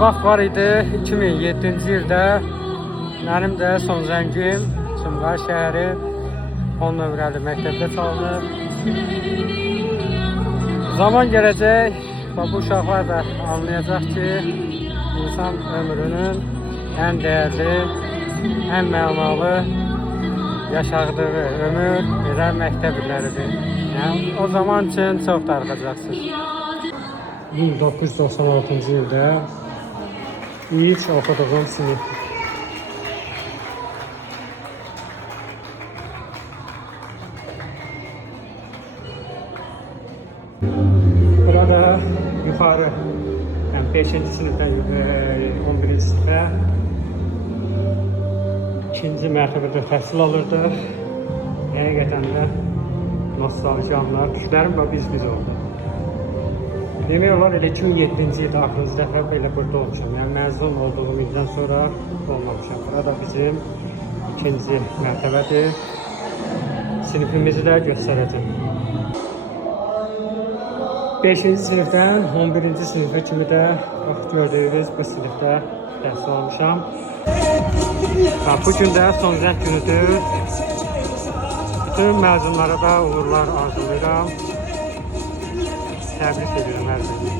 Vaxt var idi 2007-ci ildə mənim də son zəngim Sumqayıt şəhəri 10 nömrəli məktəbdə çalınır. Zaman gələcək və bu uşaqlar da anlayacaq ki, insan ömrünün ən dəyərli, ən mənalı yaşadığı ömür elə məktəb illəridir. Yəni, o zaman üçün çox darıxacaqsınız. 1996-cı ildə ilk oxuduğum sinif. Burada yuxarı, yəni 5-ci sinifdən 11-ci sinifə ikinci mərtəbədə təhsil alırdıq. Həqiqətən də nostalji anlar, düşlərim və biz oldu. Demək olar, elə 2007-ci ildə axırıncı dəfə belə burada olmuşam. Yəni, məzun olduğum ildən sonra olmamışam. Burada bizim ikinci mərtəbədir. Sinifimizi də göstərəcəm. 5-ci sinifdən 11-ci sinifə kimi də gördüyünüz bu sinifdə təhsil almışam. Bugün də son zəng günüdür. Bütün məzunlara da uğurlar arzulayıram. Təbrik edirəm hər birini.